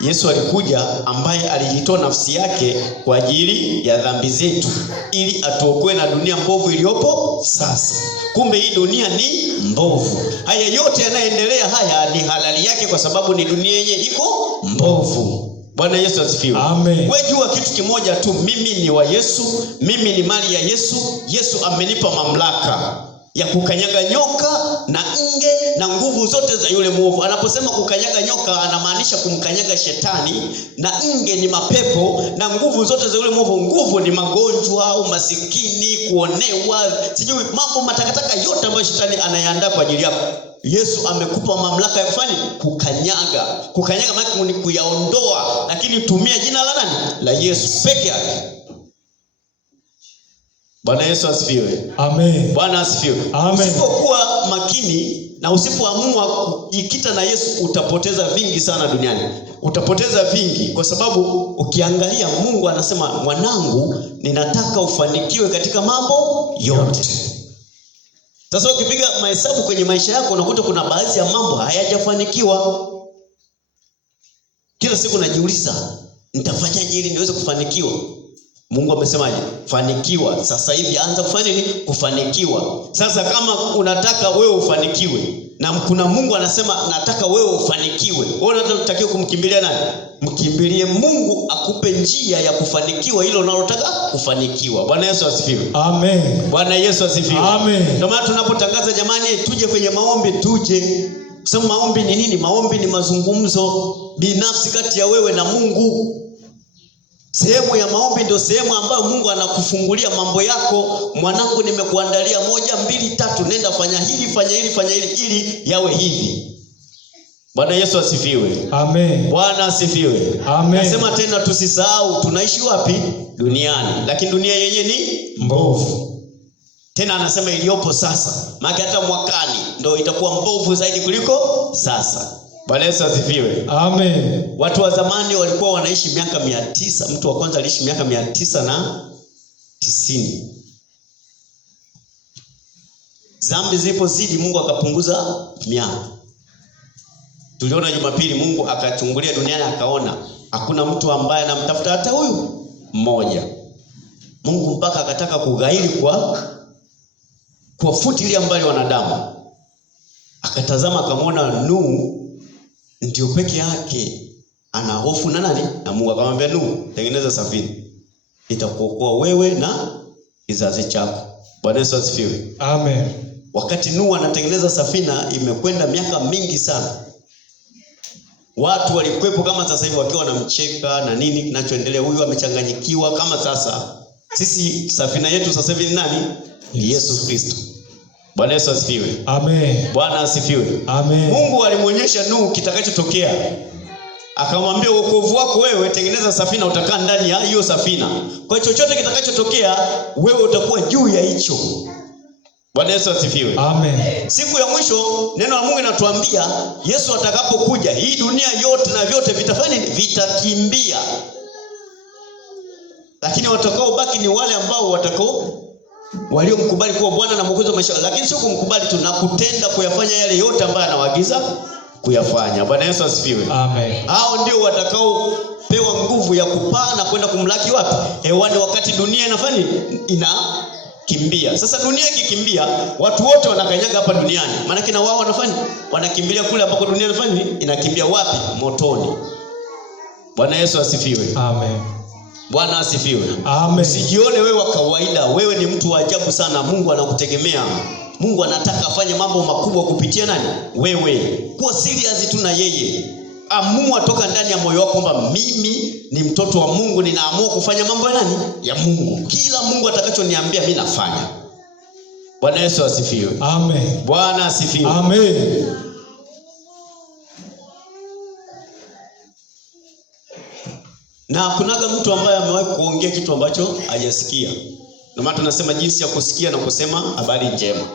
Yesu alikuja ambaye alijitoa nafsi yake kwa ajili ya dhambi zetu ili atuokoe na dunia mbovu iliyopo sasa. Kumbe hii dunia ni mbovu. Haya yote yanayoendelea haya ni halali yake kwa sababu ni dunia yenye iko mbovu. Bwana Yesu asifiwe. Amen. Wewe jua kitu kimoja tu, mimi ni wa Yesu, mimi ni mali ya Yesu. Yesu amenipa mamlaka ya kukanyaga nyoka na nge na nguvu zote za yule mwovu. Anaposema kukanyaga nyoka anamaanisha kumkanyaga shetani, na nge ni mapepo, na nguvu zote za yule mwovu. Nguvu ni magonjwa au masikini, kuonewa, sijui mambo matakataka yote ambayo shetani anayaandaa kwa ajili yako. Yesu amekupa mamlaka ya kufanya kukanyaga. Kukanyaga maana ni kuyaondoa, lakini tumia jina la nani? La Yesu peke yake. Bwana Yesu asifiwe. Amen. Bwana asifiwe. Amen. Usipokuwa makini na usipoamua kujikita na Yesu utapoteza vingi sana duniani. Utapoteza vingi kwa sababu ukiangalia Mungu anasema, mwanangu, ninataka ufanikiwe katika mambo yote. Sasa ukipiga mahesabu kwenye maisha yako unakuta kuna baadhi ya mambo hayajafanikiwa. Kila siku najiuliza, nitafanyaje ili niweze kufanikiwa? Mungu amesemaje? Fanikiwa. Sasa hivi anza kufanya nini? Kufanikiwa. Sasa kama unataka wewe ufanikiwe na kuna Mungu anasema nataka wewe ufanikiwe, wewe unatakiwa kumkimbilia nani? Mkimbilie Mungu akupe njia ya kufanikiwa hilo unalotaka kufanikiwa. Bwana Yesu asifiwe. Amen. Bwana Yesu asifiwe. Amen. Ndio maana tunapotangaza jamani, tuje kwenye maombi, tuje. Sasa maombi ni nini? Maombi ni mazungumzo binafsi kati ya wewe na Mungu. Sehemu ya maombi ndio sehemu ambayo Mungu anakufungulia mambo yako. Mwanangu, nimekuandalia 1, 2, 3, nenda fanya hili, fanya hili, fanya hili ili yawe hivi. Bwana Yesu asifiwe. Amen. Bwana asifiwe. Amen. Nasema tena tusisahau tunaishi wapi? Duniani. Lakini dunia yenyewe ni mbovu. Tena anasema iliyopo sasa. Maana hata mwakani ndio itakuwa mbovu zaidi kuliko sasa. Bwana Yesu asifiwe. Amen. Watu wa zamani walikuwa wanaishi miaka 900. Mtu wa kwanza aliishi miaka 990. Dhambi zilipozidi Mungu akapunguza miaka. Tuliona Jumapili Mungu akachungulia duniani akaona hakuna mtu ambaye anamtafuta hata huyu mmoja. Mungu mpaka akataka kughairi kwa futilia mbali wanadamu. Akatazama akamwona Nuhu ndio peke yake ana hofu na nani? Na Mungu akamwambia Nuhu, tengeneza safina. Itakuokoa wewe na kizazi chako. Bwana Yesu asifiwe. Amen. Wakati Nuhu anatengeneza safina imekwenda miaka mingi sana. Watu walikuwepo kama sasa hivi wakiwa wanamcheka na nini kinachoendelea, huyu amechanganyikiwa kama sasa. Sisi safina yetu sasa hivi ni nani? Ni Yesu Kristo. Bwana Yesu asifiwe. Amen. Bwana asifiwe. Amen. Mungu alimuonyesha Nuhu kitakachotokea. Akamwambia wokovu wako wewe, tengeneza safina, utakaa ndani ya hiyo safina. Kwa chochote kitakachotokea wewe utakuwa juu ya hicho. Bwana Yesu asifiwe. Amen. Siku ya mwisho neno la Mungu linatuambia Yesu atakapokuja hii dunia yote na vyote vitafanya nini? Vitakimbia. Lakini watakao baki ni wale ambao waliomkubali kuwa Bwana na Mwokozi wa maisha, lakini sio kumkubali tu na kutenda kuyafanya yale yote ambayo anawaagiza kuyafanya. Bwana Yesu asifiwe. Amen. Hao ndio watakao pewa nguvu ya kupaa na kwenda kumlaki wapi? Hewani, wakati dunia inakimbia. Sasa dunia ikikimbia, watu wote wanakanyaga hapa duniani. Maana na wao wanakimbilia kule ambako dunia inakimbia wapi? Motoni. Bwana Yesu asifiwe. Amen. Bwana asifiwe. Amen. Usijione wewe wa kawaida, wewe ni mtu wa ajabu sana. Mungu anakutegemea. Mungu anataka afanye mambo makubwa kupitia nani? Wewe. Kuwa serious tu na yeye. Amua toka ndani ya moyo wako kwamba mimi ni mtoto wa Mungu, ninaamua kufanya mambo ya nani? Ya Mungu. Kila Mungu atakachoniambia mimi nafanya. Bwana Yesu asifiwe. Amen. Bwana asifiwe. Amen. Na kunaga mtu ambaye amewahi kuongea kitu ambacho hajasikia. Ndio maana tunasema jinsi ya kusikia na kusema habari njema.